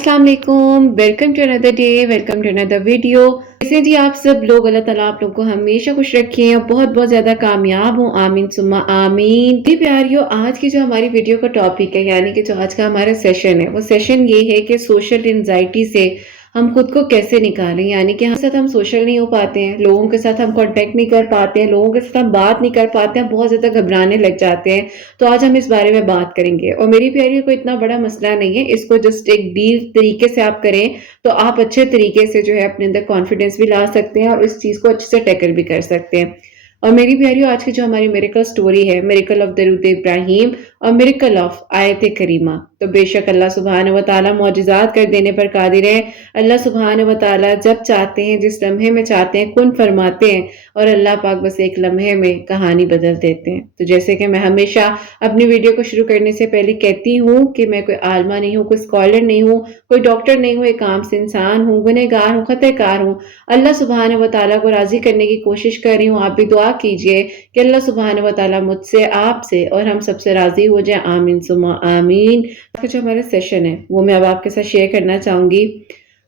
अस्सलाम वालेकुम, welcome to another day, welcome to another video. कैसे जी आप सब लोग? अल्लाह ताला आप लोग को हमेशा खुश रखे और बहुत बहुत ज़्यादा कामयाब हों, आमीन सुम्मा आमीन। जी प्यारियों, आज की जो हमारी वीडियो का टॉपिक है, यानी कि जो आज का हमारा सेशन है, वो सेशन ये है कि सोशल एंजाइटी से हम खुद को कैसे निकालें। यानी कि हमारे साथ हम सोशल नहीं हो पाते हैं, लोगों के साथ हम कांटेक्ट नहीं कर पाते हैं, लोगों के साथ हम बात नहीं कर पाते हैं, बहुत ज़्यादा घबराने लग जाते हैं। तो आज हम इस बारे में बात करेंगे और मेरी प्यारियों को इतना बड़ा मसला नहीं है, इसको जस्ट एक डील तरीके से आप करें तो आप अच्छे तरीके से जो है अपने अंदर कॉन्फिडेंस भी ला सकते हैं और इस चीज़ को अच्छे से टैकल भी कर सकते हैं। और मेरी प्यारियों, आज की जो हमारी मिरेकल स्टोरी है, मिरेकल ऑफ दरूद इब्राहिम और मिरेकल ऑफ आयत करीमा, तो बेशक अल्लाह सुब्हानहू व तआला मौजिज़ात कर देने पर कादिर है। अल्लाह सुब्हानहू व तआला जब चाहते हैं, जिस लम्हे में चाहते हैं, कुन फरमाते हैं और अल्लाह पाक बस एक लम्हे में कहानी बदल देते हैं। तो जैसे कि मैं हमेशा अपनी वीडियो को शुरू करने से पहले कहती हूँ कि मैं कोई आलमा नहीं हूँ, कोई स्कॉलर नहीं हूँ, कोई डॉक्टर नहीं हूँ, एक आम से इंसान हूँ, गुनहगार हूँ, खतकार हूँ। अल्लाह सुब्हानहू व तआला को राज़ी करने की कोशिश कर रही हूँ। आप भी दुआ कीजिए कि अल्लाह सुब्हानहू व तआला मुझसे, आपसे और हम सबसे राज़ी हो जाए, आमीन सुम्मा आमीन। आज का जो हमारा सेशन है वो मैं अब आपके साथ शेयर करना चाहूँगी,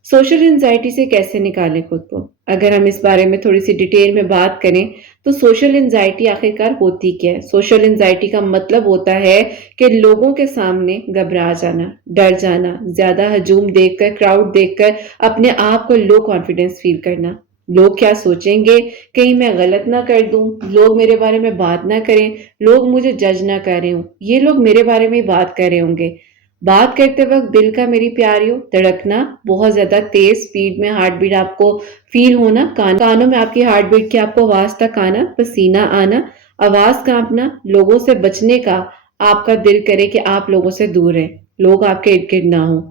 सोशल एंजाइटी से कैसे निकालें खुद को। अगर हम इस बारे में थोड़ी सी डिटेल में बात करें तो सोशल एंजाइटी आखिरकार होती क्या है। सोशल एंजाइटी का मतलब होता है कि लोगों के सामने घबरा जाना, डर जाना, ज्यादा हजूम देखकर, क्राउड देखकर अपने आप को लो कॉन्फिडेंस फील करना। लोग क्या सोचेंगे, कहीं मैं गलत ना कर दूं, लोग मेरे बारे में बात ना करें, लोग मुझे जज ना कर रहे हों, ये लोग मेरे बारे में बात कर रहे होंगे। बात करते वक्त दिल का, मेरी प्यारियों, धड़कना बहुत ज्यादा तेज स्पीड में, हार्ट बीट आपको फील होना, कानों में आपकी हार्ट बीट की आपको आवाज तक आना, पसीना आना, आवाज कांपना, लोगों से बचने का आपका दिल करे कि आप लोगों से दूर रहें, लोग आपके इर्द गिर्द ना हो।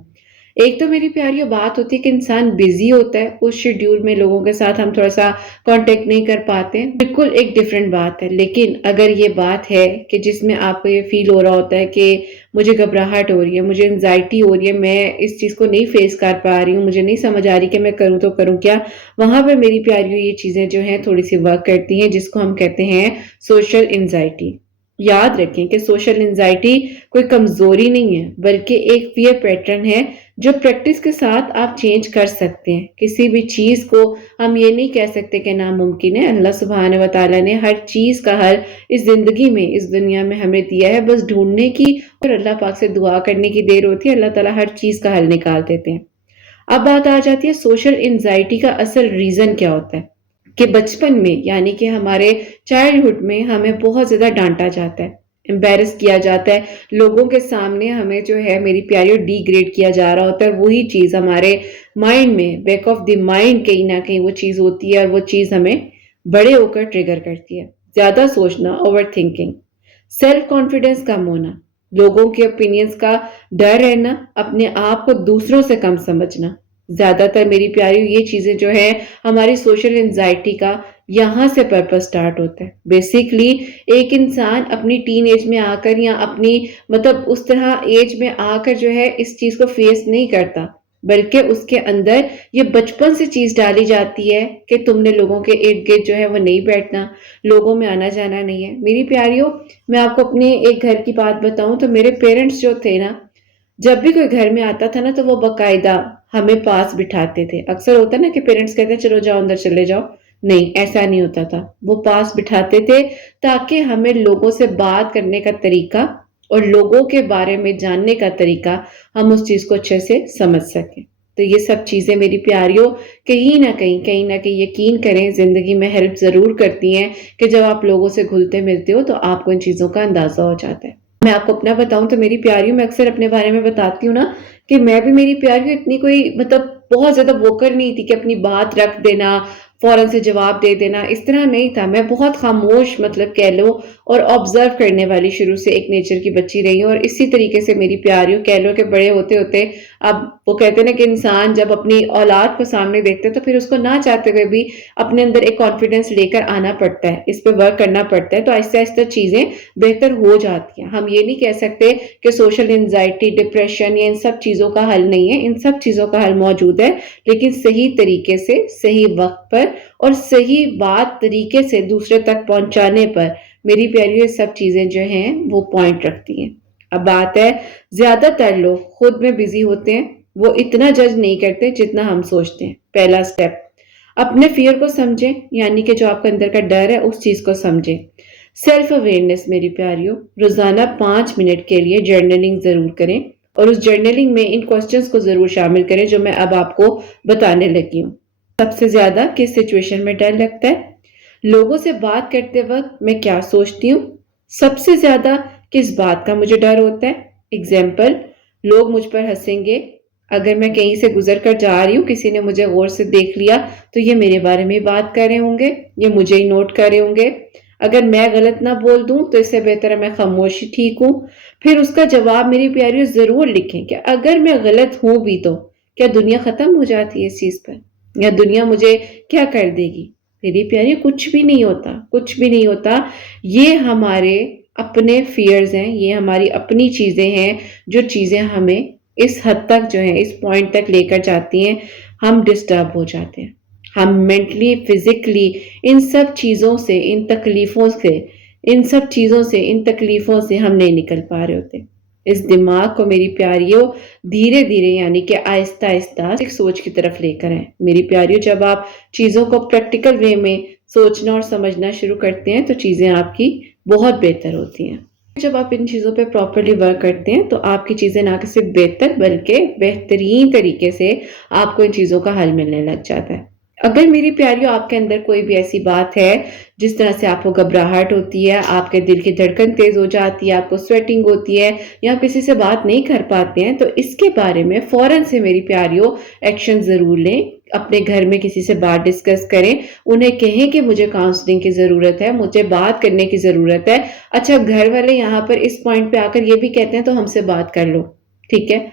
एक तो मेरी प्यारियों बात होती है कि इंसान बिजी होता है, उस शेड्यूल में लोगों के साथ हम थोड़ा सा कांटेक्ट नहीं कर पाते हैं, बिल्कुल एक डिफरेंट बात है। लेकिन अगर ये बात है कि जिसमें आपको ये फील हो रहा होता है कि मुझे घबराहट हो रही है, मुझे एंजाइटी हो रही है, मैं इस चीज को नहीं फेस कर पा रही हूँ, मुझे नहीं समझ आ रही कि मैं करूँ तो करूँ क्या, वहां पर मेरी प्यारियों ये चीजें जो है थोड़ी सी वर्क करती हैं, जिसको हम कहते हैं सोशल एंजाइटी। याद रखें कि सोशल एंजाइटी कोई कमजोरी नहीं है, बल्कि एक फियर पैटर्न है जो प्रैक्टिस के साथ आप चेंज कर सकते हैं। किसी भी चीज को हम ये नहीं कह सकते कि नामुमकिन है। अल्लाह सुब्हानहू व तआला ने हर चीज का हल इस जिंदगी में, इस दुनिया में हमें दिया है, बस ढूंढने की और अल्लाह पाक से दुआ करने की देर होती है। अल्लाह ताला हर चीज का हल निकाल देते हैं। अब बात आ जाती है सोशल एंजाइटी का असल रीजन क्या होता है। कि बचपन में, यानी कि हमारे चाइल्डहुड में हमें बहुत ज्यादा डांटा जाता है, एम्बेरस किया जाता है, लोगों के सामने हमें जो है मेरी प्यारियों डिग्रेड किया जा रहा होता है। वही चीज हमारे माइंड में, बैक ऑफ द माइंड कहीं ना कहीं वो चीज होती है और वो चीज हमें बड़े होकर ट्रिगर करती है। ज्यादा सोचना, ओवर थिंकिंग, सेल्फ कॉन्फिडेंस कम होना, लोगों के ओपिनियंस का डर रहना, अपने आप को दूसरों से कम समझना। ज्यादातर मेरी प्यारी ये चीजें जो है हमारी सोशल एंजाइटी का यहाँ से पर्पस स्टार्ट होता है। बेसिकली एक इंसान अपनी टीन एज में आकर या अपनी मतलब उस तरह एज में आकर जो है इस चीज को फेस नहीं करता, बल्कि उसके अंदर ये बचपन से चीज डाली जाती है कि तुमने लोगों के इर्द गिर्द जो है वो नहीं बैठना, लोगों में आना जाना नहीं है। मेरी प्यारियों, मैं आपको अपने एक घर की बात बताऊं तो मेरे पेरेंट्स जो थे ना, जब भी कोई घर में आता था ना तो वो बकायदा हमें पास बिठाते थे। अक्सर होता ना कि पेरेंट्स कहते हैं चलो जाओ अंदर चले जाओ, नहीं ऐसा नहीं होता था, वो पास बिठाते थे ताकि हमें लोगों से बात करने का तरीका और लोगों के बारे में जानने का तरीका, हम उस चीज को अच्छे से समझ सकें। तो ये सब चीजें मेरी प्यारियों कहीं ना कहीं यकीन करें जिंदगी में हेल्प जरूर करती हैं कि जब आप लोगों से घुलते मिलते हो तो आपको इन चीजों का अंदाजा हो जाता है। मैं आपको अपना बताऊं तो मेरी प्यारियों, मैं अक्सर अपने बारे में बताती हूँ ना कि मैं भी, मेरी प्यारियों, इतनी कोई मतलब बहुत ज्यादा वोकल नहीं थी कि अपनी बात रख देना, फौरन से जवाब दे देना, इस तरह नहीं था। मैं बहुत खामोश मतलब कह लो और ऑब्जर्व करने वाली शुरू से एक नेचर की बच्ची रही हूँ। और इसी तरीके से मेरी प्यारियों कह लो कि बड़े होते होते, अब वो कहते हैं ना कि इंसान जब अपनी औलाद को सामने देखते हैं तो फिर उसको ना चाहते हुए भी अपने अंदर एक कॉन्फिडेंस लेकर आना पड़ता है, इस पे वर्क करना पड़ता है, तो आहिस्ता आहिस्ता चीजें बेहतर हो जाती हैं। हम ये नहीं कह सकते कि सोशल एंजाइटी, डिप्रेशन, ये इन सब चीजों का हल नहीं है, इन सब चीजों का हल मौजूद है, लेकिन सही तरीके से, सही वक्त पर और सही बात तरीके से दूसरे तक पहुंचाने पर मेरी प्यारी ये सब चीजें जो हैं वो पॉइंट रखती हैं। अब बात है, ज्यादातर लोग खुद में बिजी होते हैं, وہ اتنا جج نہیں کرتے جتنا ہم سوچتے ہیں۔ پہلا سٹیپ، اپنے فیئر کو سمجھیں، یعنی کہ جو آپ کے اندر کا ڈر ہے اس چیز کو سمجھیں۔ سیلف اویئرنیس میری پیاریوں، روزانہ 5 منٹ کے لیے جرنلنگ ضرور کریں، اور اس جرنلنگ میں ان کوسچنز کو ضرور شامل کریں جو میں اب آپ کو بتانے لگی ہوں۔ سب سے زیادہ کس سچویشن میں ڈر لگتا ہے؟ لوگوں سے بات کرتے وقت میں کیا سوچتی ہوں؟ سب سے زیادہ کس بات کا مجھے ڈر ہوتا ہے؟ اگزامپل، لوگ مجھ پر ہنسیں گے، اگر میں کہیں سے گزر کر جا رہی ہوں، کسی نے مجھے غور سے دیکھ لیا تو یہ میرے بارے میں بات کر رہے ہوں گے، یہ مجھے ہی نوٹ کر رہے ہوں گے۔ اگر میں غلط نہ بول دوں تو اس سے بہتر ہے میں خاموشی ٹھیک ہوں۔ پھر اس کا جواب میری پیاریوں ضرور لکھیں کہ اگر میں غلط ہوں بھی تو کیا دنیا ختم ہو جاتی ہے اس چیز پر، یا دنیا مجھے کیا کر دے گی؟ میری پیاری کچھ بھی نہیں ہوتا، کچھ بھی نہیں ہوتا۔ یہ ہمارے اپنے فیئرز ہیں، یہ ہماری اپنی چیزیں ہیں، جو چیزیں ہمیں اس حد تک جو ہے اس پوائنٹ تک لے کر جاتی ہیں، ہم ڈسٹرب ہو جاتے ہیں۔ ہم مینٹلی، فزیکلی ان سب چیزوں سے، ان تکلیفوں سے، ان تکلیفوں سے ہم نہیں نکل پا رہے ہوتے۔ اس دماغ کو میری پیاریوں دھیرے دھیرے، یعنی کہ آہستہ آہستہ ایک سوچ کی طرف لے کر آئیں۔ میری پیاریوں، جب آپ چیزوں کو پریکٹیکل وے میں سوچنا اور سمجھنا شروع کرتے ہیں تو چیزیں آپ کی بہت بہتر ہوتی ہیں۔ جب آپ ان چیزوں پہ پراپرلی ورک کرتے ہیں تو آپ کی چیزیں نہ صرف بہتر بلکہ بہترین طریقے سے آپ کو ان چیزوں کا حل ملنے لگ جاتا ہے۔ اگر میری پیاریوں آپ کے اندر کوئی بھی ایسی بات ہے جس طرح سے آپ کو گھبراہٹ ہوتی ہے، آپ کے دل کی دھڑکن تیز ہو جاتی ہے، آپ کو سویٹنگ ہوتی ہے، یا کسی سے بات نہیں کر پاتے ہیں، تو اس کے بارے میں فوراً سے میری پیاریوں ایکشن ضرور لیں۔ اپنے گھر میں کسی سے بات ڈسکس کریں، انہیں کہیں کہ مجھے کاؤنسلنگ کی ضرورت ہے، مجھے بات کرنے کی ضرورت ہے۔ اچھا، گھر والے یہاں پر اس پوائنٹ پہ آ کر یہ بھی کہتے ہیں تو ہم سے بات کر لو، ٹھیک ہے؟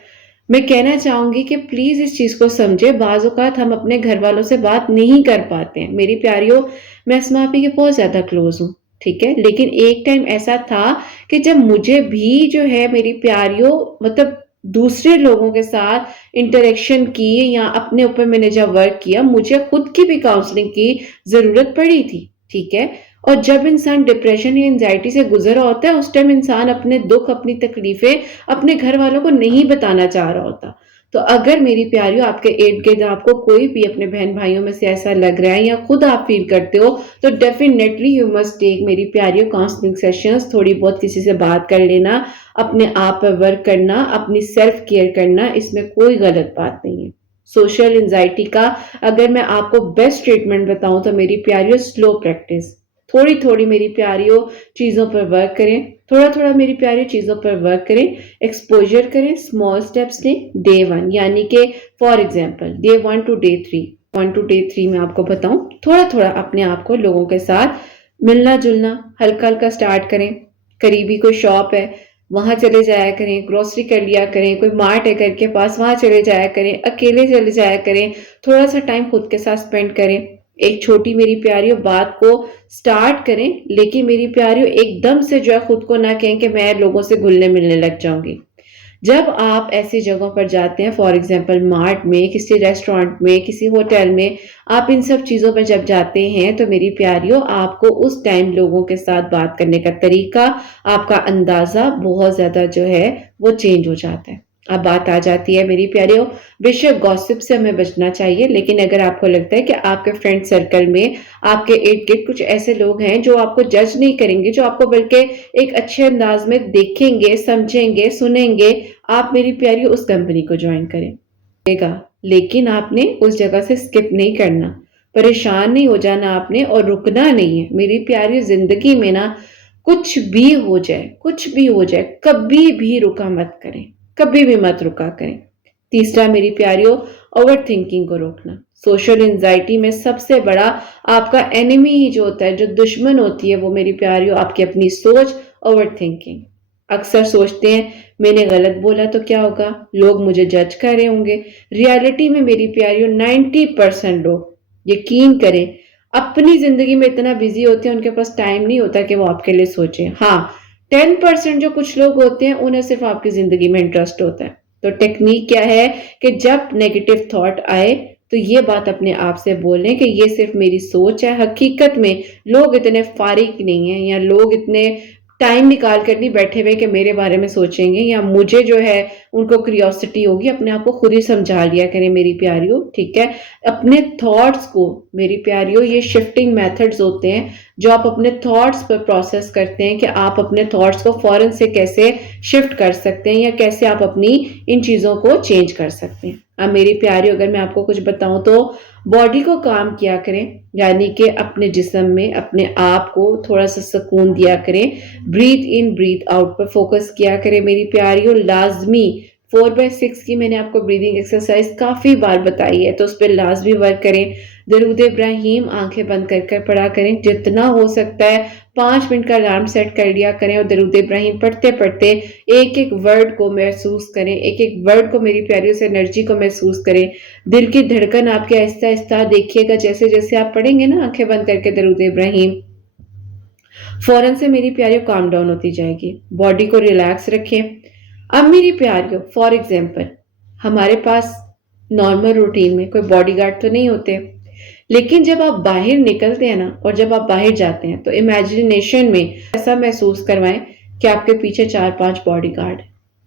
میں کہنا چاہوں گی کہ پلیز اس چیز کو سمجھے، بعض اوقات ہم اپنے گھر والوں سے بات نہیں کر پاتے ہیں۔ میری پیاریوں، میں اسما آپی کے بہت زیادہ کلوز ہوں، ٹھیک ہے، لیکن ایک ٹائم ایسا تھا کہ جب مجھے بھی جو ہے میری پیاریوں مطلب دوسرے لوگوں کے ساتھ انٹریکشن کی یا اپنے اوپر میں نے جب ورک کیا، مجھے خود کی بھی کاؤنسلنگ کی ضرورت پڑی تھی، ٹھیک ہے۔ اور جب انسان ڈپریشن یا انزائٹی سے گزر رہا ہوتا ہے، اس ٹائم انسان اپنے دکھ، اپنی تکلیفیں اپنے گھر والوں کو نہیں بتانا چاہ رہا ہوتا۔ تو اگر میری پیاریوں آپ کے ارد گرد آپ کو کوئی بھی اپنے بہن بھائیوں میں سے ایسا لگ رہا ہے یا خود آپ فیل کرتے ہو، تو ڈیفینیٹلی یو مسٹ ٹیک میری پیاریوں کاؤنسلنگ سیشنز۔ تھوڑی بہت کسی سے بات کر لینا، اپنے آپ پر ورک کرنا، اپنی سیلف کیئر کرنا، اس میں کوئی غلط بات نہیں ہے۔ سوشل انزائٹی کا اگر میں آپ کو بیسٹ ٹریٹمنٹ بتاؤں تو میری پیاریوں سلو پریکٹس، تھوڑی تھوڑی میری پیاریوں چیزوں پر ورک کریں، تھوڑا تھوڑا میری پیاری چیزوں پر ورک کریں، ایکسپوجر کریں، اسمال سٹیپس لیں۔ ڈے 1 یعنی کہ for example day 1 to day 3، 1 to day 3 میں آپ کو بتاؤں، تھوڑا تھوڑا اپنے آپ کو لوگوں کے ساتھ ملنا جلنا ہلکا ہلکا سٹارٹ کریں۔ قریبی کوئی شاپ ہے وہاں چلے جایا کریں، گروسری کر لیا کریں، کوئی مارٹ ہے گھر کے پاس وہاں چلے جایا کریں، اکیلے چلے جایا کریں، تھوڑا سا ٹائم خود کے ساتھ سپینڈ کریں۔ ایک چھوٹی میری پیاریوں بات کو سٹارٹ کریں، لیکن میری پیاریوں ایک دم سے جو ہے خود کو نہ کہیں کہ میں لوگوں سے گھلنے ملنے لگ جاؤں گی۔ جب آپ ایسی جگہوں پر جاتے ہیں، فار ایگزامپل مارٹ میں، کسی ریسٹورانٹ میں، کسی ہوٹل میں، آپ ان سب چیزوں پر جب جاتے ہیں تو میری پیاریوں آپ کو اس ٹائم لوگوں کے ساتھ بات کرنے کا طریقہ، آپ کا اندازہ بہت زیادہ جو ہے وہ چینج ہو جاتا ہے۔ اب بات آ جاتی ہے میری پیاریوں، بے شک گوسپ سے ہمیں بچنا چاہیے، لیکن اگر آپ کو لگتا ہے کہ آپ کے فرینڈ سرکل میں آپ کے ارد گرد کچھ ایسے لوگ ہیں جو آپ کو جج نہیں کریں گے، جو آپ کو بلکہ ایک اچھے انداز میں دیکھیں گے، سمجھیں گے، سنیں گے، آپ میری پیاری اس کمپنی کو جوائن کریں گا، لیکن آپ نے اس جگہ سے سکپ نہیں کرنا، پریشان نہیں ہو جانا آپ نے، اور رکنا نہیں ہے۔ میری پیاری زندگی میں نا کچھ بھی ہو جائے، کچھ بھی ہو جائے، کبھی بھی رکا مت کریں، کبھی بھی مت رکا کریں۔ تیسرا میری پیاریوں، اوور تھنکنگ کو روکنا۔ سوشل انزائٹی میں سب سے بڑا آپ کا اینیمی ہی جو ہوتا ہے، جو دشمن ہوتی ہے، وہ میری پیاریوں آپ کی اپنی سوچ، اوور تھنکنگ۔ اکثر سوچتے ہیں میں نے غلط بولا تو کیا ہوگا، لوگ مجھے جج کر رہے ہوں گے۔ ریالٹی میں میری پیاریوں 90% لوگ، یقین کریں، اپنی زندگی میں اتنا بیزی ہوتے ہیں، ان کے پاس ٹائم نہیں ہوتا کہ وہ آپ کے لیے سوچیں۔ ہاں 10% جو کچھ لوگ ہوتے ہیں انہیں صرف آپ کی زندگی میں انٹرسٹ ہوتا ہے۔ تو ٹیکنیک کیا ہے کہ جب نیگیٹو تھاٹ آئے تو یہ بات اپنے آپ سے بولیں کہ یہ صرف میری سوچ ہے، حقیقت میں لوگ اتنے فارغ نہیں ہیں، یا لوگ اتنے टाइम निकाल कर नहीं बैठे हुए कि मेरे बारे में सोचेंगे या मुझे जो है उनको क्यूरियोसिटी होगी। अपने आप को खुद ही समझा लिया करें मेरी प्यारियों, ठीक है? अपने थॉट्स को मेरी प्यारियों, ये शिफ्टिंग मेथड्स होते हैं जो आप अपने थॉट्स पर प्रोसेस करते हैं कि आप अपने थॉट्स को फौरन से कैसे शिफ्ट कर सकते हैं या कैसे आप अपनी इन चीज़ों को चेंज कर सकते हैं। अब मेरी प्यारी, अगर मैं आपको कुछ बताऊं तो बॉडी को काम किया करें, यानी कि अपने जिस्म में अपने आप को थोड़ा सा सुकून दिया करें। ब्रीथ इन ब्रीथ आउट पर फोकस किया करें मेरी प्यारियों। लाजमी 4/6 की मैंने आपको ब्रीदिंग एक्सरसाइज काफी बार बताई है, तो उस पर लाजमी वर्क करें। दरूद इब्राहिम आंखें बंद कर कर पढ़ा करें, जितना हो सकता है 5 मिनट का अलार्म सेट कर लिया करें और दरूद इब्राहिम पढ़ते पढ़ते एक एक वर्ड को महसूस करें, एक एक वर्ड को मेरी प्यारियों से एनर्जी को महसूस करें। दिल की धड़कन आपके आहिस्ता आहिस्ता देखिएगा, जैसे जैसे आप पढ़ेंगे ना आंखें बंद करके दरूद इब्राहिम, फौरन से मेरी प्यारियों काम डाउन होती जाएगी। बॉडी को रिलैक्स रखें। अब मेरी प्यारियों, फॉर एग्जाम्पल हमारे पास नॉर्मल रूटीन में कोई बॉडीगार्ड तो नहीं होते, लेकिन जब आप बाहर निकलते हैं ना और जब आप बाहर जाते हैं तो इमेजिनेशन में ऐसा महसूस करवाएं कि आपके पीछे 4-5 बॉडीगार्ड।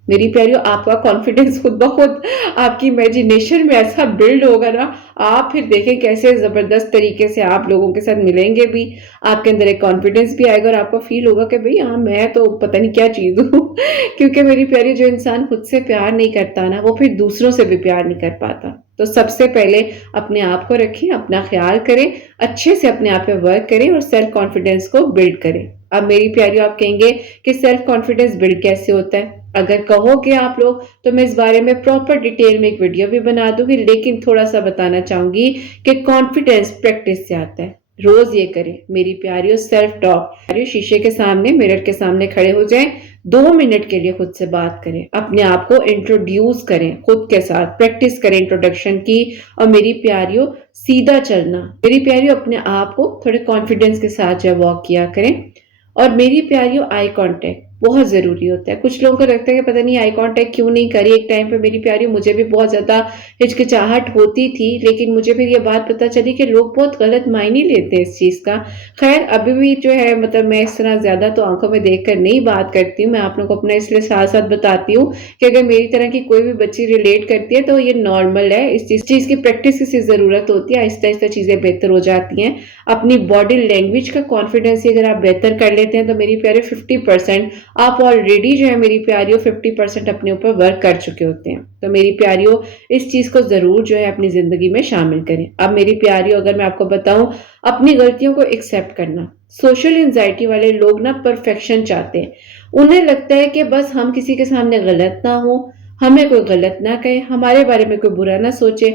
मेरी प्यारियों, आपका कॉन्फिडेंस खुद ब खुद आपकी इमेजिनेशन में ऐसा बिल्ड होगा ना, आप फिर देखें कैसे जबरदस्त तरीके से आप लोगों के साथ मिलेंगे भी, आपके अंदर एक कॉन्फिडेंस भी आएगा और आपको फील होगा कि भाई हाँ, मैं तो पता नहीं क्या चीज हूँ। क्योंकि मेरी प्यारी, जो इंसान खुद से प्यार नहीं करता ना, वो फिर दूसरों से भी प्यार नहीं कर पाता। तो सबसे पहले अपने आप को रखें, अपना ख्याल करें, अच्छे से अपने आप पे वर्क करें और सेल्फ कॉन्फिडेंस को बिल्ड करें। अब मेरी प्यारियों, आप कहेंगे कि सेल्फ कॉन्फिडेंस बिल्ड कैसे होता है? अगर कहोगे आप लोग तो मैं इस बारे में प्रॉपर डिटेल में एक वीडियो भी बना दूंगी, लेकिन थोड़ा सा बताना चाहूंगी कि कॉन्फिडेंस प्रैक्टिस से आता है। रोज ये करें मेरी प्यारियों, सेल्फ टॉक। शीशे के सामने, मिरर के सामने खड़े हो जाएं, 2 मिनट के लिए खुद से बात करें, अपने आप को इंट्रोड्यूस करें खुद के साथ, प्रैक्टिस करें इंट्रोडक्शन की। और मेरी प्यारियों, सीधा चलना। मेरी प्यारियों, अपने आप को थोड़े कॉन्फिडेंस के साथ जो वॉक किया करें। और मेरी प्यारियों, आई कांटेक्ट बहुत जरूरी होता है। कुछ लोगों को लगता है कि पता नहीं आई कांटेक्ट क्यों नहीं करी। एक टाइम पे मेरी प्यारियों मुझे भी बहुत ज्यादा हिचकिचाहट होती थी, लेकिन मुझे फिर ये बात पता चली कि लोग बहुत गलत मायने लेते हैं इस चीज का। खैर, अभी भी जो है मतलब मैं इस तरह ज्यादा तो आंखों में देख कर नहीं बात करती हूँ। मैं आप लोगों को अपना इसलिए साथ साथ बताती हूँ कि अगर मेरी तरह की कोई भी बच्ची रिलेट करती है तो ये नॉर्मल है। इस चीज की प्रैक्टिस की जरूरत होती है, आहिस्ता आहिस्ता चीजें बेहतर हो जाती हैं। अपनी बॉडी लैंग्वेज का कॉन्फिडेंस अगर आप बेहतर कर लेते हैं तो मेरी प्यारे 50% आप ऑलरेडी जो है मेरी प्यारियों 50% अपने ऊपर वर्क कर चुके होते हैं। तो मेरी प्यारियों, इस चीज को जरूर जो है अपनी जिंदगी में शामिल करें। अब मेरी प्यारियों, अगर मैं आपको बताऊं, अपनी गलतियों को एक्सेप्ट करना। सोशल एंजाइटी वाले लोग ना परफेक्शन चाहते हैं। उन्हें लगता है कि बस हम किसी के सामने गलत ना हो, हमें कोई गलत ना कहे, हमारे बारे में कोई बुरा ना सोचे।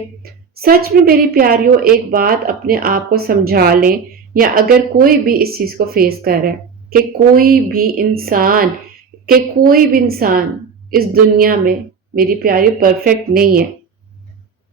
सच में मेरी प्यारियों, एक बात अपने आप को समझा लें, या अगर कोई भी इस चीज को फेस कर रहा है कि कोई भी इंसान इस दुनिया में मेरी प्यारी परफेक्ट नहीं है।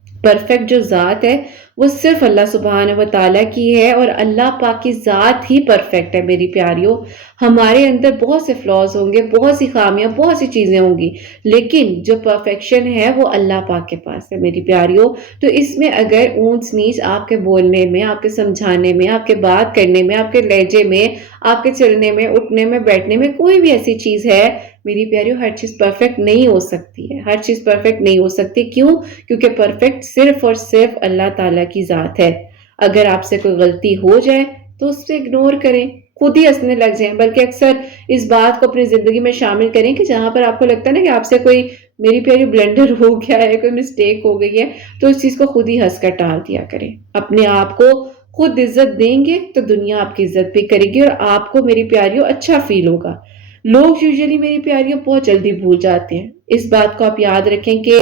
परफेक्ट जो ज़ात है वो सिर्फ अल्लाह सुब्हानहू व तआला की है और अल्लाह पाक की ज़ात ही परफेक्ट है मेरी प्यारियों। हमारे अंदर बहुत से फ्लॉज होंगे, बहुत सी खामियां, बहुत सी चीज़ें होंगी, लेकिन जो परफेक्शन है वो अल्लाह पाक के पास है मेरी प्यारियों। तो इसमें अगर ऊंच नीच आपके बोलने में, आपके समझाने में, आपके बात करने में, आपके लहजे में, आपके चलने में, उठने में, बैठने में कोई भी ऐसी चीज़ है मेरी प्यारियों, हर चीज़ परफेक्ट नहीं हो सकती है। हर चीज़ परफेक्ट नहीं हो सकती। क्यों? क्योंकि परफेक्ट सिर्फ और सिर्फ अल्लाह ताला की ज़ात है। अगर आपसे कोई गलती हो जाए तो उससे इग्नोर करें, खुद ही हंसने लग जाएं। बल्कि अक्सर इस बात को अपनी जिंदगी में शामिल करें कि जहां पर आपको लगता है ना कि आपसे कोई मेरी प्यारी ब्लेंडर हो गया है, कोई मिस्टेक हो गई है, तो उस चीज को खुद ही हंस कर टाल दिया करें। अपने आप को खुद इज्जत देंगे तो दुनिया आपकी इज्जत भी करेगी और आपको मेरी प्यारियों अच्छा फील होगा। लोग यूजुअली मेरी प्यारियों बहुत जल्दी भूल जाते हैं। इस बात को आप याद रखें कि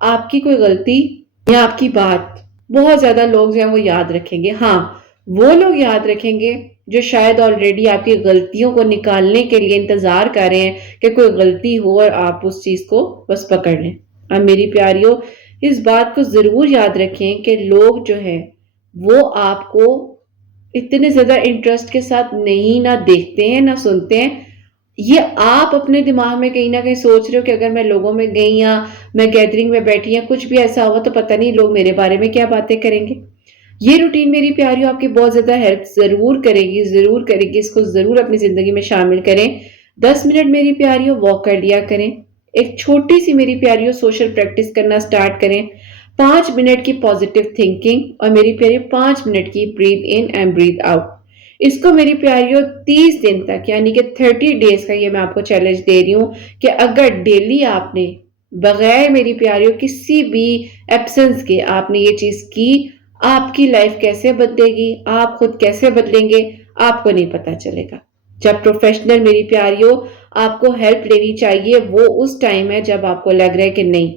आपकी कोई गलती या आपकी बात बहुत ज्यादा लोग जो है वो याद रखेंगे। हाँ, वो लोग याद रखेंगे जो शायद ऑलरेडी आपकी गलतियों को निकालने के लिए इंतजार कर रहे हैं कि कोई गलती हो और आप उस चीज को बस पकड़ लें। अब मेरी प्यारियों, इस बात को जरूर याद रखें कि लोग जो है वो आपको इतने ज्यादा इंटरेस्ट के साथ नहीं ना देखते हैं ना सुनते हैं। ये आप अपने दिमाग में कहीं ना कहीं सोच रहे हो कि अगर मैं लोगों में गई या मैं गैदरिंग में बैठी या कुछ भी ऐसा हुआ तो पता नहीं लोग मेरे बारे में क्या बातें करेंगे। ये रूटीन मेरी प्यारियों आपकी बहुत ज्यादा हेल्प जरूर करेगी, जरूर करेगी। इसको जरूर अपनी जिंदगी में शामिल करें। 10 मिनट मेरी प्यारियों वॉक कर लिया करें। एक छोटी सी मेरी प्यारियों सोशल प्रैक्टिस करना स्टार्ट करें। 5 मिनट की पॉजिटिव थिंकिंग और मेरी प्यारियों 5 मिनट की breathe in and breathe out. इसको मेरी प्यारियों 30 दिन तक यानी कि 30 डेज का ये मैं आपको चैलेंज दे रही हूँ कि अगर डेली आपने बगैर मेरी प्यारियों किसी भी एब्सेंस के आपने ये चीज की, आपकी लाइफ कैसे बदलेगी, आप खुद कैसे बदलेंगे, आपको नहीं पता चलेगा। जब प्रोफेशनल मेरी प्यारियों आपको हेल्प लेनी चाहिए, वो उस टाइम है जब आपको लग रहा है कि नहीं,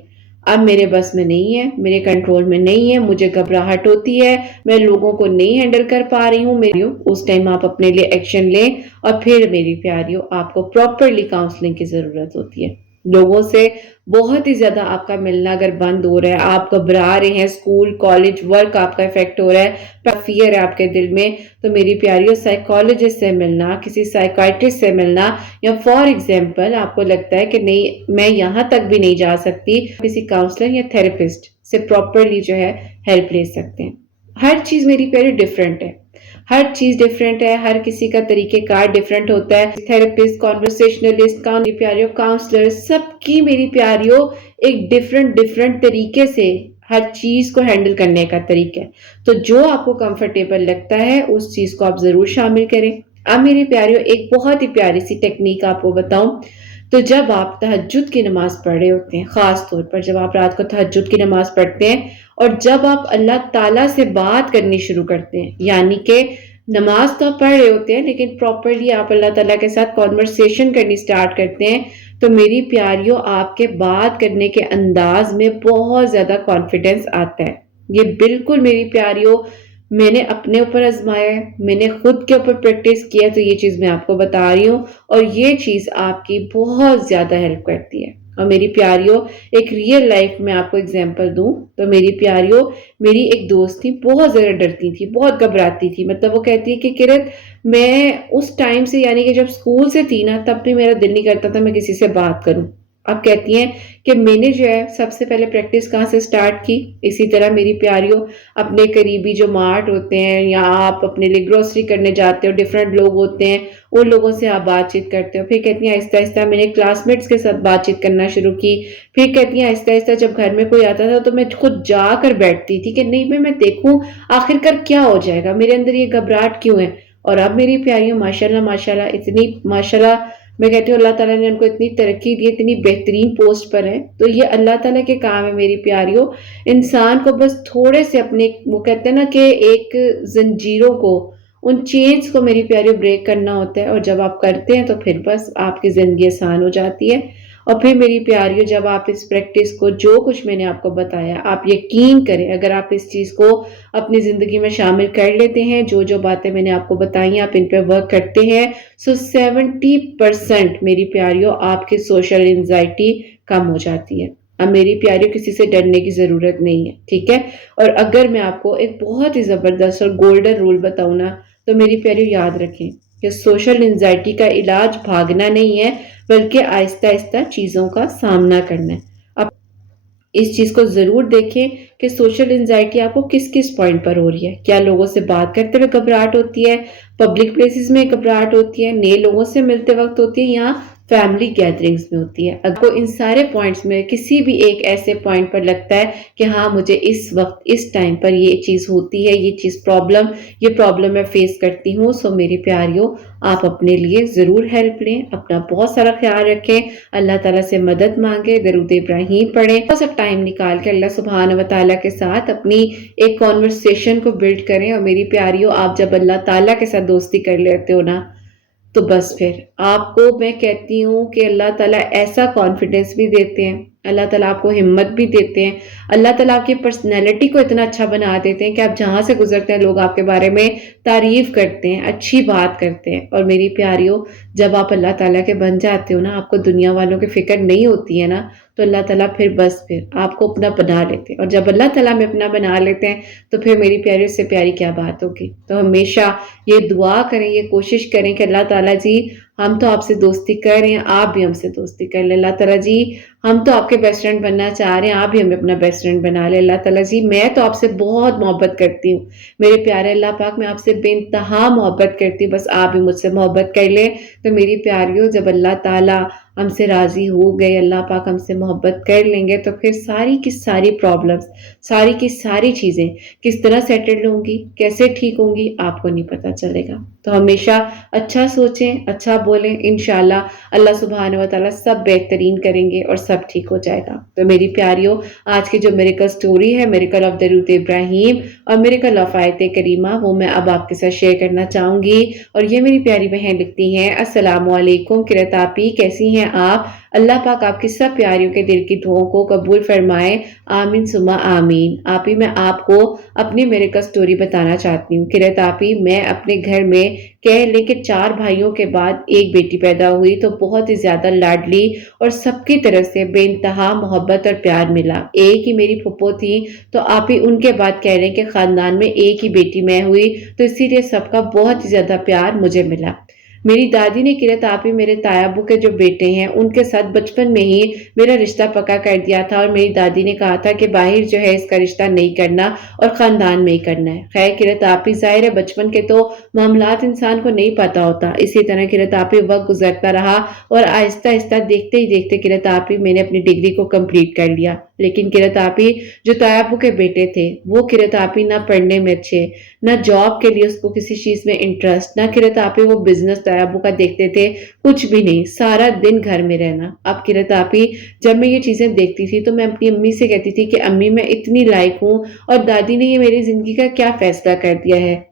अब मेरे बस में नहीं है, मेरे कंट्रोल में नहीं है, मुझे घबराहट होती है, मैं लोगों को नहीं हैंडल कर पा रही हूँ। मेरी उस टाइम आप अपने लिए एक्शन लें और फिर मेरी प्यारियों आपको प्रॉपरली काउंसलिंग की जरूरत होती है। लोगों से बहुत ही ज्यादा आपका मिलना अगर बंद हो रहा है, आप घबरा रहे हैं, स्कूल कॉलेज वर्क आपका इफेक्ट हो रहा है, फियर है आपके दिल में, तो मेरी प्यारियों साइकोलॉजिस्ट से मिलना, किसी साइकाइट्रिस्ट से मिलना, या फॉर एग्जाम्पल आपको लगता है कि नहीं मैं यहाँ तक भी नहीं जा सकती, किसी काउंसलर या थेरेपिस्ट से प्रॉपरली जो है हेल्प ले सकते हैं। हर चीज मेरी प्यारी डिफरेंट है, हर चीज डिफरेंट है, हर किसी का तरीकेकार डिफरेंट होता है। थेरेपिस्ट, कॉन्वर्सेशनलिस्ट, प्यारियों काउंसलर, सबकी मेरी प्यारियों एक डिफरेंट डिफरेंट तरीके से हर चीज को हैंडल करने का तरीका है। तो जो आपको कंफर्टेबल लगता है उस चीज को आप जरूर शामिल करें। अब मेरी प्यारियों एक बहुत ही प्यारी सी टेक्निक आपको बताऊं, तो जब आप तहज्जुद की नमाज पढ़ रहे होते हैं, खास तौर पर जब आप रात को तहज्जुद की नमाज पढ़ते हैं और जब आप अल्लाह ताला से बात करनी शुरू करते हैं, यानी कि नमाज तो आप पढ़ रहे होते हैं लेकिन प्रॉपरली आप अल्लाह ताला के साथ कॉन्वर्सेशन करनी स्टार्ट करते हैं, तो मेरी प्यारियों आपके बात करने के अंदाज में बहुत ज्यादा कॉन्फिडेंस आता है। ये बिल्कुल मेरी प्यारियों मैंने अपने ऊपर आजमाया है, मैंने खुद के ऊपर प्रैक्टिस किया, तो ये चीज मैं आपको बता रही हूँ और ये चीज आपकी बहुत ज्यादा हेल्प करती है। और मेरी प्यारियों एक रियल लाइफ में आपको एग्जांपल दूं तो मेरी प्यारियों मेरी एक दोस्त थी, बहुत ज्यादा डरती थी, बहुत घबराती थी। मतलब वो कहती है कि किरण मैं उस टाइम से यानी कि जब स्कूल से थी ना तब भी मेरा दिल नहीं करता था मैं किसी से बात करूं। अब कहती हैं कि मैंने जो है सबसे पहले प्रैक्टिस कहाँ से स्टार्ट की, इसी तरह मेरी प्यारियों अपने करीबी जो मार्ट होते हैं या आप अपने लिए ग्रोसरी करने जाते हो, डिफरेंट लोग होते हैं, उन लोगों से आप बातचीत करते हो। फिर कहती हैं आहिस्ता आहिस्ता मैंने क्लासमेट्स के साथ बातचीत करना शुरू की। फिर कहती हैं आहिस्ता आहिस्ता जब घर में कोई आता था तो मैं खुद जाकर बैठती थी कि नहीं भाई मैं देखूं आखिरकार क्या हो जाएगा, मेरे अंदर ये घबराहट क्यों है। और अब मेरी प्यारियों माशाल्लाह माशाल्लाह इतनी माशाल्लाह मैं कहती हूँ अल्लाह ताला ने उनको इतनी तरक्की दी, इतनी बेहतरीन पोस्ट पर है। तो ये अल्लाह ताला के काम है मेरी प्यारियों। इंसान को बस थोड़े से अपने वो कहते हैं ना कि एक जंजीरों को, उन चेन्स को मेरी प्यारियों ब्रेक करना होता है, और जब आप करते हैं तो फिर बस आपकी जिंदगी आसान हो जाती है। और फिर मेरी प्यारियों जब आप इस प्रैक्टिस को जो कुछ मैंने आपको बताया आप यकीन करें, अगर आप इस चीज को अपनी जिंदगी में शामिल कर लेते हैं, जो जो बातें मैंने आपको बताई आप इन पर वर्क करते हैं, सो 70% मेरी प्यारियों आपकी सोशल एंजाइटी कम हो जाती है। अब मेरी प्यारियों किसी से डरने की जरूरत नहीं है, ठीक है। और अगर मैं आपको एक बहुत ही जबरदस्त और गोल्डन रूल बताऊं ना, तो मेरी प्यारियों याद रखें कि सोशल एंजाइटी का इलाज भागना नहीं है बल्कि आहिस्ता आहिस्ता चीजों का सामना करना है। अब इस चीज को जरूर देखें कि सोशल एंजाइटी आपको किस किस पॉइंट पर हो रही है। क्या लोगों से बात करते हुए घबराहट होती है, पब्लिक प्लेसेस में घबराहट होती है, नए लोगों से मिलते वक्त होती है, या फैमिली गैदरिंग्स में होती है। आपको इन सारे पॉइंट्स में किसी भी एक ऐसे पॉइंट पर लगता है कि हाँ मुझे इस वक्त इस टाइम पर ये चीज होती है, ये प्रॉब्लम मैं फेस करती हूँ, सो मेरी प्यारियों आप अपने लिए जरूर हेल्प लें, अपना बहुत सारा ख्याल रखें, अल्लाह ताला से मदद मांगे, दरूद इब्राहिम पढ़ें, थोड़ा सा टाइम निकाल के अल्लाह सुभान व तआला के साथ अपनी एक कॉन्वर्सेशन को बिल्ड करें। और मेरी प्यारियों आप जब अल्लाह ताला के साथ दोस्ती कर लेते हो ना, तो बस फिर आपको मैं कहती हूँ कि अल्लाह ताला ऐसा कॉन्फिडेंस भी देते हैं, अल्लाह ताला आपको हिम्मत भी देते हैं, अल्लाह ताला आपकी पर्सनैलिटी को इतना अच्छा बना देते हैं कि आप जहाँ से गुजरते हैं लोग आपके बारे में तारीफ करते हैं, अच्छी बात करते हैं। और मेरी प्यारियों जब आप अल्लाह ताला के बन जाते हो ना, आपको दुनिया वालों की फिक्र नहीं होती है ना, तो अल्लाह ताला फिर आपको अपना बना लेते हैं। और जब अल्लाह ताला में अपना बना लेते हैं तो फिर मेरी प्यारी से प्यारी क्या बात होगी। तो हमेशा ये दुआ करें, ये कोशिश करें कि अल्लाह ताला जी हम तो आपसे दोस्ती कर रहे हैं, आप भी हमसे दोस्ती कर लें। अल्लाह ताला जी, हम तो आपके बेस्ट फ्रेंड बनना चाह रहे हैं, आप भी हमें अपना बेस्ट फ्रेंड बना लें। अल्लाह ताला जी, मैं तो आपसे बहुत मोहब्बत करती हूँ। मेरे प्यारे अल्लाह पाक, मैं आपसे बेइंतहा मोहब्बत करती हूँ, बस आप भी मुझसे मोहब्बत कर लें। तो मेरी प्यारियों, जब अल्लाह ताला हमसे राज़ी हो गए, अल्लाह पाक हमसे मोहब्बत कर लेंगे, तो फिर सारी की सारी प्रॉब्लम्स, सारी की सारी चीज़ें किस तरह सेटल्ड होंगी, कैसे ठीक होंगी, आपको नहीं पता चलेगा। तो हमेशा अच्छा सोचें, अच्छा बोलें, इंशाअल्लाह अल्लाह सुब्हानहू व तआला सब बेहतरीन करेंगे और सब ठीक हो जाएगा। तो मेरी प्यारियों, आज की जो मिरेकल स्टोरी है, मिरेकल ऑफ दरूद इब्राहिम और मिरेकल ऑफ आयत करीमा, वो मैं अब आपके साथ शेयर करना चाहूँगी। और ये मेरी प्यारी बहन लिखती हैं, अस्सलामु अलैकुम किरत आपी, कैसी हैं आप? अल्लाह पाक आपकी सब प्यारियों के दिल की दुआओं को कबूल फरमाए, आमीन सुम्मा आमीन। आप ही, मैं आपको अपनी मिरेकल स्टोरी बताना चाहती हूँ। किरत आप ही, मैं अपने घर में कह लें कि 4 भाइयों के बाद एक बेटी पैदा हुई, तो बहुत ही ज़्यादा लाडली और सबकी तरफ से बेइंतहा मोहब्बत और प्यार मिला। एक ही मेरी फूफो थी, तो आप ही उनके बाद कह रहे हैं कि खानदान में एक ही बेटी मैं हुई, तो इसीलिए सबका बहुत ही ज़्यादा प्यार मुझे मिला। मेरी दादी ने किरत आप ही मेरे तायाबू के जो बेटे हैं, उनके साथ बचपन में ही मेरा रिश्ता पक्का कर दिया था और मेरी दादी ने कहा था कि बाहर जो है इसका रिश्ता नहीं करना और खानदान में ही करना है। खैर किरत आप ही, ज़ाहिर है बचपन के तो मामलात इंसान को नहीं पता होता। इसी तरह किरत आप ही वक्त गुजरता रहा और आहिस्ता आहिस्ता देखते ही देखते किरत आप ही मैंने अपनी डिग्री को कंप्लीट कर लिया। लेकिन किरत आप ही जो तायाबू के बेटे थे, वो किरत आप ही ना पढ़ने में अच्छे, ना जॉब के लिए उसको किसी चीज में इंटरेस्ट, ना किरत आप ही वो बिजनेस तायाबू का देखते थे, कुछ भी नहीं, सारा दिन घर में रहना। अब किरत आप ही जब मैं ये चीजें देखती थी तो मैं अपनी अम्मी से कहती थी कि अम्मी मैं इतनी लायक हूँ और दादी ने ये मेरी जिंदगी का क्या फैसला कर दिया है।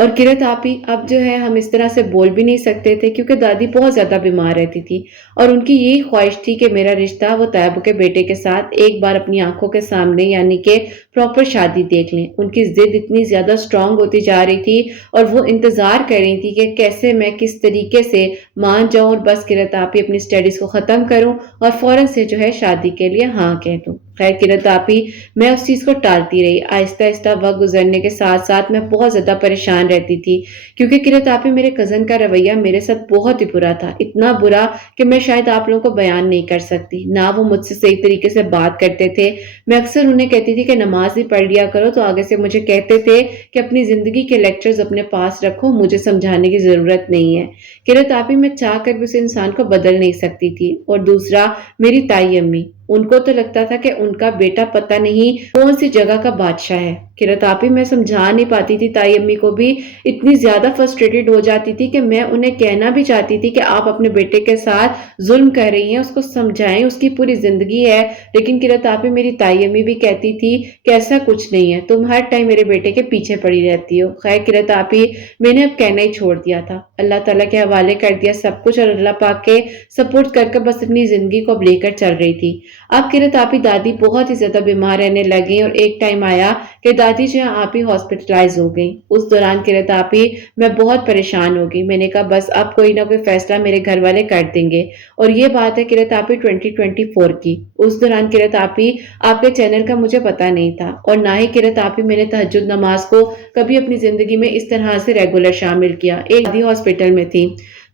और किरत आप ही, अब जो है हम इस तरह से बोल भी नहीं सकते थे क्योंकि दादी बहुत ज़्यादा बीमार रहती थी और उनकी यही ख्वाहिश थी कि मेरा रिश्ता वो तैयब के बेटे के साथ एक बार अपनी आंखों के सामने यानी कि प्रॉपर शादी देख लें। उनकी ज़िद इतनी ज़्यादा स्ट्रांग होती जा रही थी और वो इंतज़ार कर रही थी कि कैसे मैं किस तरीके से मान जाऊं और बस किरत आप ही अपनी स्टडीज़ को ख़त्म करूं और फ़ौरन से जो है शादी के लिए हाँ कह दूं। खैर किरत आप ही, मैं उस चीज़ को टालती रही। आहिस्ता आहिस्ता वक्त गुजरने के साथ साथ मैं बहुत ज़्यादा परेशान रहती थी क्योंकि किरत आप ही मेरे कज़न का रवैया मेरे साथ बहुत ही बुरा था, इतना बुरा कि मैं शायद आप लोगों को बयान नहीं कर सकती। ना वो मुझसे सही तरीके से बात करते थे। मैं अक्सर उन्हें कहती थी कि नमाज भी पढ़ लिया करो, तो आगे से मुझे कहते थे कि अपनी ज़िंदगी के लेक्चर्स अपने पास रखो, मुझे समझाने की ज़रूरत नहीं है। किरत आप ही मैं चाह कर भी उस इंसान को बदल नहीं सकती थी। और दूसरा, मेरी ताई अम्मी, उनको तो लगता था कि उनका बेटा पता नहीं कौन सी जगह का बादशाह है। किरत आप ही मैं समझा नहीं पाती थी ताई अम्मी को भी, इतनी ज्यादा फ्रस्ट्रेटेड हो जाती थी कि मैं उन्हें कहना भी चाहती थी कि आप अपने बेटे के साथ जुल्म कर रही हैं, उसको समझाएं, उसकी पूरी जिंदगी है। लेकिन किरत आप ही मेरी ताई अम्मी भी कहती थी कि ऐसा कुछ नहीं है, तुम हर टाइम मेरे बेटे के पीछे पड़ी रहती हो। खैर किरत आप ही मैंने अब कहना ही छोड़ दिया था, अल्लाह ताला के हवाले कर दिया सब कुछ और अल्लाह पाक के सपोर्ट कर बस अपनी जिंदगी को अब लेकर चल रही थी। अब किरत आप ही दादी बहुत ही ज्यादा बीमार रहने लगी और एक टाइम आया कि दादी जो है आप ही हॉस्पिटलाइज हो गई। उस दौरान किरत आप ही मैं बहुत परेशान हो गई। मैंने कहा बस अब कोई ना कोई फैसला मेरे घर वाले कर देंगे। और ये बात है किरत आप ही 2024 की। उस दौरान किरत आप ही आपके चैनल का मुझे पता नहीं था और ना ही किरत आप ही मैंने तहज्जुद नमाज को कभी अपनी जिंदगी में इस तरह से रेगुलर शामिल किया। एक दादी हॉस्पिटल में थी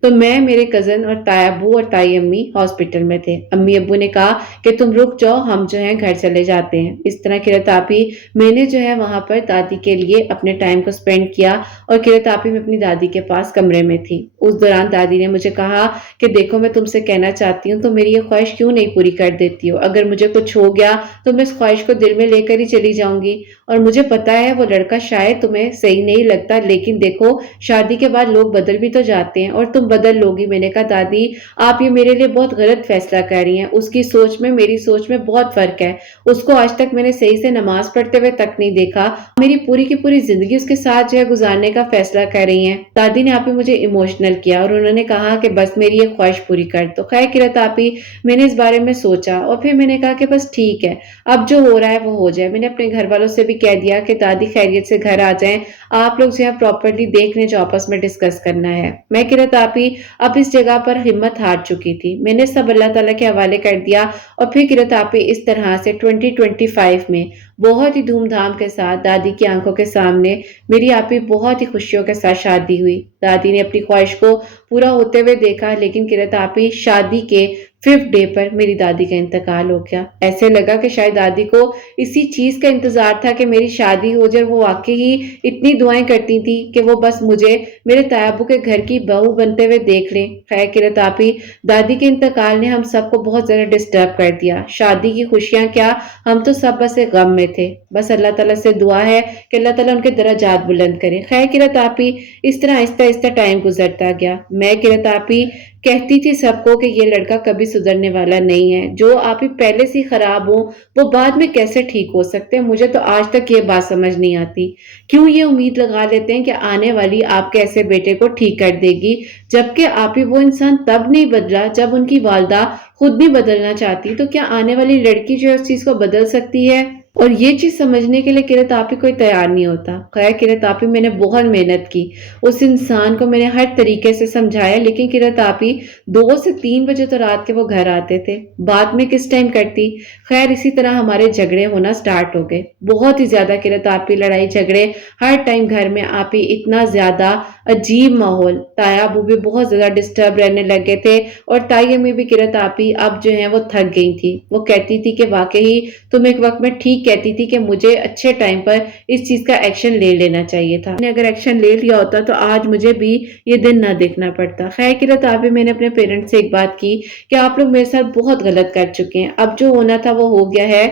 तो मैं, मेरे कजन और तायाबू और ताई अम्मी हॉस्पिटल में थे। अम्मी अब्बू ने कहा कि तुम रुक जाओ, हम जो है घर चले जाते हैं। इस तरह किरत आप ही मैंने जो है वहां पर दादी के लिए अपने टाइम को स्पेंड किया और किरत आप ही मैं अपनी दादी के पास कमरे में थी। उस दौरान दादी ने मुझे कहा कि देखो मैं तुमसे कहना चाहती हूँ तो मेरी ये ख्वाहिश क्यों नहीं पूरी कर देती हो। अगर मुझे कुछ हो गया तो मैं इस ख्वाहिश को दिल में लेकर ही चली जाऊंगी। और मुझे पता है वो लड़का शायद तुम्हें सही नहीं लगता, लेकिन देखो शादी के बाद लोग बदल भी तो जाते हैं और तुम बदल लोगी। मैंने कहा दादी आप ये मेरे लिए बहुत गलत फैसला कर रही हैं, उसकी सोच में मेरी सोच में बहुत फर्क है। उसको आज तक मैंने सही से नमाज पढ़ते हुए तक नहीं देखा, मेरी पूरी की पूरी जिंदगी उसके साथ जो है गुजारने का फैसला कर रही हैं। दादी ने आप ही मुझे इमोशनल किया और उन्होंने कहा कि बस मेरी ये ख्वाहिश पूरी कर दो। खैर किरत आप ही मैंने इस बारे में सोचा और फिर मैंने कहा कि बस ठीक है, अब जो हो रहा है वो हो जाए। मैंने अपने घर वालों से भी कह दिया कि दादी खैरियत से घर आ जाएं, आप लोग जो है प्रॉपर्ली देख लें जो आपस में डिस्कस करना है। मैं किरत आप ही आपी अब इस जगह पर हिम्मत हार चुकी थी। मैंने सब अल्लाह ताला के हवाले कर दिया और फिर किरत आपी इस तरह से 2025 में बहुत ही धूमधाम के साथ दादी की आंखों के सामने मेरी आपी बहुत ही खुशियों के साथ शादी हुई। दादी ने अपनी ख्वाहिश को पूरा होते हुए देखा, लेकिन किरत आपी शादी के 5th डे पर मेरी दादी का इंतकाल हो गया। ऐसे लगा कि शायद दादी को इसी चीज का इंतजार था कि मेरी शादी हो जाए। वो वाकई ही इतनी दुआएं करती थी कि वो बस मुझे मेरे तायाबू के घर की बहू बनते हुए देख लें। खैर किरत आपी, दादी के इंतकाल ने हम सबको बहुत ज्यादा डिस्टर्ब कर दिया। शादी की खुशियां क्या, हम तो सब बस एक गम में थे। बस अल्लाह ताला से दुआ है कि अल्लाह ताला उनके दर्जात बुलंद करे। खैर किरत आपी, इस तरह आहिस्ता आहिस्ता टाइम गुजरता गया। मैं किरत आपी कहती थी सबको कि ये लड़का कभी सुधरने वाला नहीं है। जो आप ही पहले से खराब हो वो बाद में कैसे ठीक हो सकते हैं। मुझे तो आज तक ये बात समझ नहीं आती। क्यों ये उम्मीद लगा लेते हैं कि आने वाली आपके ऐसे बेटे को ठीक कर देगी, जबकि आप ही वो इंसान तब नहीं बदला जब उनकी वालदा खुद भी बदलना चाहती। तो क्या आने वाली लड़की जो है उस चीज को बदल सकती है? और ये चीज समझने के लिए किरत आपी कोई तैयार नहीं होता। खैर किरत आपी, मैंने बहुत मेहनत की, उस इंसान को मैंने हर तरीके से समझाया, लेकिन किरत आपी 2 से 3 बजे तो रात के वो घर आते थे। बात में किस टाइम करती। खैर इसी तरह हमारे झगड़े होना स्टार्ट हो गए, बहुत ही ज्यादा किरत आपी, लड़ाई झगड़े हर टाइम घर में। आपी इतना ज्यादा अजीब माहौल, ताया अबू भी बहुत ज्यादा डिस्टर्ब रहने लगे थे और ताई अम्मी भी किरत आपी अब जो है वो थक गई थी। वो कहती थी कि वाकई तुम एक वक्त में ठीक कहती थी कि मुझे अच्छे टाइम पर इस चीज का एक्शन ले लेना चाहिए था। मैंने अगर एक्शन ले लिया होता तो आज मुझे भी ये दिन ना देखना पड़ता। खैर किरत आपी, मैंने अपने पेरेंट्स से एक बात की कि आप लोग मेरे साथ बहुत गलत कर चुके हैं, अब जो होना था वो हो गया है।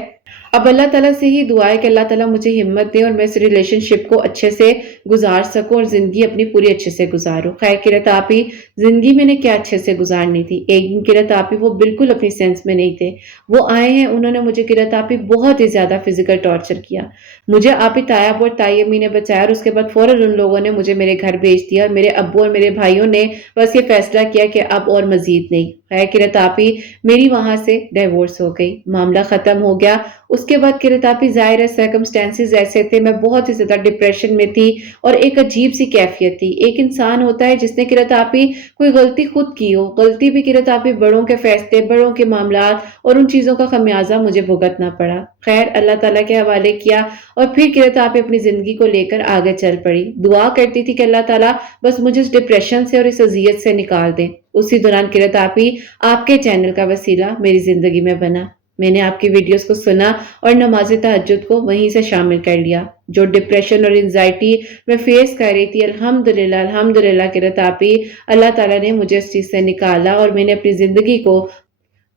अब अल्लाह ताला से ही दुआ है कि अल्लाह ताला मुझे हिम्मत दे और मैं इस रिलेशनशिप को अच्छे से गुजार सकूं और जिंदगी अपनी पूरी अच्छे से गुजारूं। खैर किरत आपी, जिंदगी मैंने क्या अच्छे से गुजारनी थी। एक दिन किरत आपी वो बिल्कुल अपनी सेंस में नहीं थे। वो आए हैं, उन्होंने मुझे किरत आपी बहुत ही ज्यादा फिजिकल टॉर्चर किया। मुझे आपी तायाब और ताई अम्मी ने बचाया और उसके बाद फौरन उन लोगों ने मुझे मेरे घर भेज दिया और मेरे अब्बू और मेरे भाइयों ने बस ये फैसला किया कि अब और मजीद नहीं। खैर किरत आपी, मेरी वहां से डिवोर्स हो गई, मामला खत्म हो गया। उसके बाद किरत आपी ज़ाहिर है सर्कमस्टेंसेस ऐसे थे, मैं बहुत ही ज्यादा डिप्रेशन में थी और एक अजीब सी कैफियत थी। एक इंसान होता है जिसने किरत आपी कोई गलती खुद की हो, गलती भी किरत आपी बड़ों के फैसले, बड़ों के मामलात और उन चीजों का खमियाजा मुझे भुगतना पड़ा। खैर अल्लाह ताला के हवाले किया और फिर किरत आपी अपनी जिंदगी को लेकर आगे चल पड़ी। दुआ करती थी कि अल्लाह ताला बस मुझे इस डिप्रेशन से और इस अजियत से निकाल दे। उसी दौरान किरत आपी आपके चैनल का वसीला मेरी जिंदगी में बना। मैंने आपकी वीडियोस को सुना और नमाज तहज्जुद को वहीं से शामिल कर लिया। जो डिप्रेशन और एंजाइटी मैं फेस कर रही थी, अल्हम्दुलिल्लाह अल्हम्दुलिल्लाह किरत आपी, अल्लाह ताला ने मुझे इस चीज से निकाला और मैंने अपनी जिंदगी को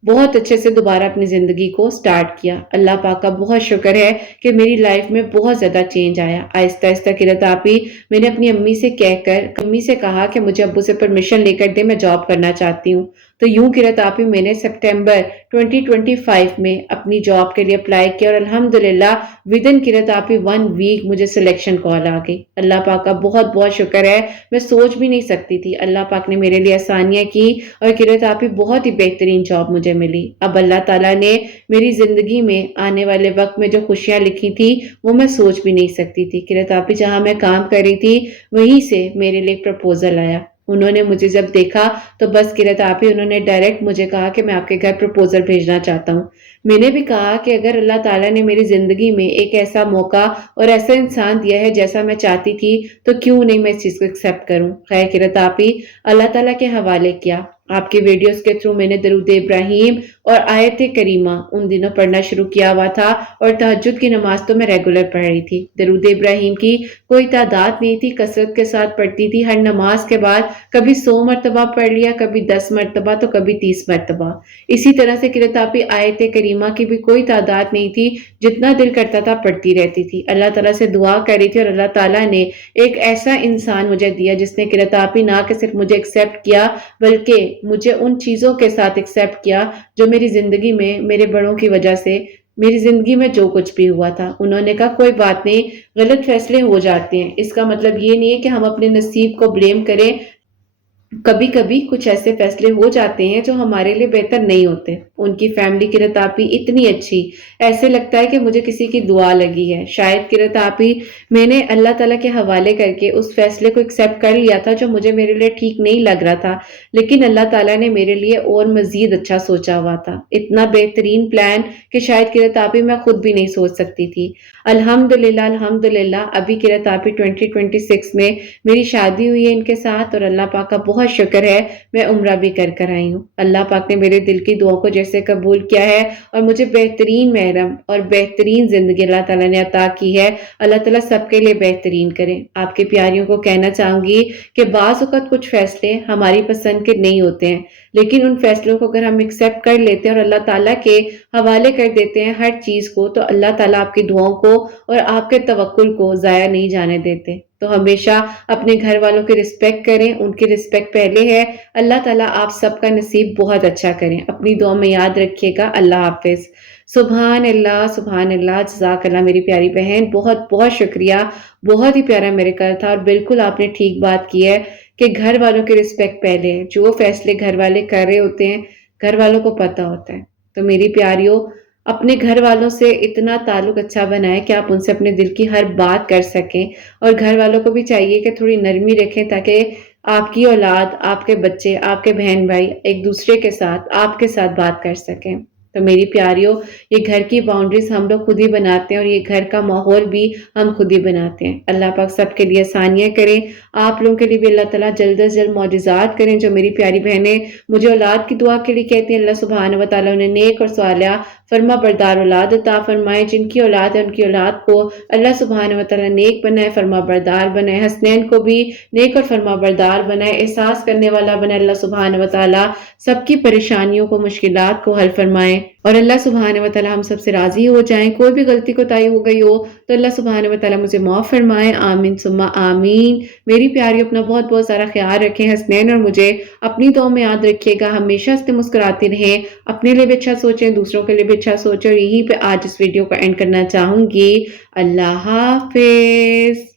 बहुत अच्छे से दोबारा अपनी ज़िंदगी को स्टार्ट किया। अल्लाह पाक का बहुत शुक्र है कि मेरी लाइफ में बहुत ज़्यादा चेंज आया। आहिस्ता आहिस्ता किरत आपी, मैंने अपनी अम्मी से कहकर अम्मी से कहा कि मुझे अब्बू से परमिशन लेकर दे, मैं जॉब करना चाहती हूँ। तो यूं किरत आपी, मैंने सितंबर 2025 में अपनी जॉब के लिए अप्लाई किया और अल्हम्दुलिल्लाह विद इन किरत आपी 1 वीक मुझे सिलेक्शन कॉल आ गई। अल्लाह पाक का बहुत बहुत शुक्र है, मैं सोच भी नहीं सकती थी। अल्लाह पाक ने मेरे लिए आसानियां की और किरत आपी बहुत ही बेहतरीन जॉब मुझे मिली। अब अल्लाह ताला ने मेरी जिंदगी में आने वाले वक्त में जो खुशियां लिखी थी वो मैं सोच भी नहीं सकती थी। किरत आपी, जहां मैं काम कर रही थी वहीं से मेरे लिए प्रपोजल आया। उन्होंने मुझे जब देखा तो बस किरत आपी, उन्होंने डायरेक्ट मुझे कहा कि मैं आपके घर प्रपोजल भेजना चाहता हूँ। मैंने भी कहा कि अगर अल्लाह ताला ने मेरी जिंदगी में एक ऐसा मौका और ऐसा इंसान दिया है जैसा मैं चाहती थी, तो क्यों नहीं मैं इस चीज को एक्सेप्ट करूं। खैर किरत आपी, अल्लाह ताला के हवाले किया। आपकी वीडियोस के थ्रू मैंने दरूद इब्राहिम और आयत करीमा उन दिनों पढ़ना शुरू किया हुआ था और तहज्जुद की नमाज तो मैं रेगुलर पढ़ रही थी। दरूद इब्राहिम की कोई तादाद नहीं थी, कसरत के साथ पढ़ती थी। हर नमाज के बाद कभी 100 मरतबा पढ़ लिया, कभी 10 मरतबा, तो कभी 30 मरतबा। इसी तरह से किरत आपी आयत करीमा की भी कोई तादाद नहीं थी, जितना दिल करता था पढ़ती रहती थी। अल्लाह ताला से दुआ कर रही थी और अल्लाह ताला ने एक ऐसा इंसान मुझे दिया जिसने किरत आपी ना कि सिर्फ मुझे एक्सेप्ट किया, बल्कि मुझे उन चीजों के साथ एक्सेप्ट किया जो मेरी जिंदगी में मेरे बड़ों की वजह से मेरी जिंदगी में जो कुछ भी हुआ था। उन्होंने कहा कोई बात नहीं, गलत फैसले हो जाते हैं, इसका मतलब ये नहीं है कि हम अपने नसीब को ब्लेम करें। کبھی کبھی کچھ ایسے فیصلے ہو جاتے ہیں جو ہمارے لیے بہتر نہیں ہوتے۔ ان کی فیملی کی رتابی اتنی اچھی، ایسے لگتا ہے کہ مجھے کسی کی دعا لگی ہے۔ شاید کی رتابی میں نے اللہ تعالیٰ کے حوالے کر کے اس فیصلے کو ایکسیپٹ کر لیا تھا جو مجھے میرے لیے ٹھیک نہیں لگ رہا تھا، لیکن اللہ تعالیٰ نے میرے لیے اور مزید اچھا سوچا ہوا تھا۔ اتنا بہترین پلان کہ شاید کی رتابی میں خود بھی نہیں سوچ سکتی تھی۔ الحمدللہ الحمدللہ ابھی کی رتابی 2026 میں میری شادی ہوئی ہے ان کے ساتھ، اور اللہ پاک کا بہت شکر ہے میں عمرہ بھی کر آئی ہوں۔ اللہ پاک نے میرے دل کی دعاؤں کو جیسے قبول کیا ہے اور مجھے بہترین محرم اور بہترین زندگی اللہ تعالیٰ نے عطا کی ہے۔ اللہ تعالیٰ سب کے لیے بہترین کرے۔ آپ کے پیاریوں کو کہنا چاہوں گی کہ بعض اوقات کچھ فیصلے ہماری پسند کے نہیں ہوتے ہیں، لیکن ان فیصلوں کو اگر ہم ایکسیپٹ کر لیتے ہیں اور اللہ تعالیٰ کے حوالے کر دیتے ہیں ہر چیز کو، تو اللہ تعالیٰ آپ کی دعاؤں کو اور آپ کے توکل کو ضائع نہیں جانے دیتے۔ تو ہمیشہ اپنے گھر والوں کی رسپیکٹ کریں، ان کی رسپیکٹ پہلے ہے۔ اللہ تعالیٰ آپ سب کا نصیب بہت اچھا کریں۔ اپنی دعا میں یاد رکھیے گا۔ اللہ حافظ۔ سبحان اللہ، جزاک اللہ میری پیاری بہن، بہت بہت شکریہ۔ بہت ہی پیارا میرے کل تھا، اور بالکل آپ نے ٹھیک بات کی ہے کہ گھر والوں کی رسپیکٹ پہلے ہے۔ جو فیصلے گھر والے کر رہے ہوتے ہیں گھر والوں کو پتہ ہوتا ہے۔ تو میری پیاریوں، اپنے گھر والوں سے اتنا تعلق اچھا بنائیں کہ آپ ان سے اپنے دل کی ہر بات کر سکیں، اور گھر والوں کو بھی چاہیے کہ تھوڑی نرمی رکھیں تاکہ آپ کی اولاد، آپ کے بچے، آپ کے بہن بھائی ایک دوسرے کے ساتھ، آپ کے ساتھ بات کر سکیں۔ تو میری پیاریوں، یہ گھر کی باؤنڈریز ہم لوگ خود ہی بناتے ہیں، اور یہ گھر کا ماحول بھی ہم خود ہی بناتے ہیں۔ اللہ پاک سب کے لیے آسانیاں کریں۔ آپ لوگوں کے لیے بھی اللہ تعالیٰ جلد از جلد معجزات کریں۔ جو میری پیاری بہنیں مجھے اولاد کی دعا کے لیے کہتی ہیں، اللہ سبحانہ و تعالیٰ انہیں نیک اور صالحہ فرما بردار اولاد عطا فرمائے۔ جن کی اولاد ہے ان کی اولاد کو اللہ سبحانہ و تعالیٰ نیک بنائے، فرما بردار بنائے۔ حسنین کو بھی نیک اور فرما بردار بنائے، احساس کرنے والا بنائے۔ اللہ سبحانہ و تعالیٰ سب کی پریشانیوں کو، مشکلات کو حل فرمائے، اور اللہ سبحانہ و تعالیٰ ہم سب سے راضی ہو جائیں۔ کوئی بھی غلطی کوتاہی ہو گئی ہو تو اللہ سبحانہ و تعالیٰ مجھے معاف فرمائے۔ آمین ثم آمین۔ میری پیاری اپنا بہت بہت سارا خیال رکھیں۔ حسنین اور مجھے اپنی دعاؤں میں یاد رکھیے گا۔ ہمیشہ ہنستے مسکراتے رہیں، اپنے لیے بھی اچھا سوچیں، دوسروں کے لیے بھی اچھا سوچیں، اور یہیں پہ آج اس ویڈیو کو اینڈ کرنا چاہوں گی۔ اللہ حافظ۔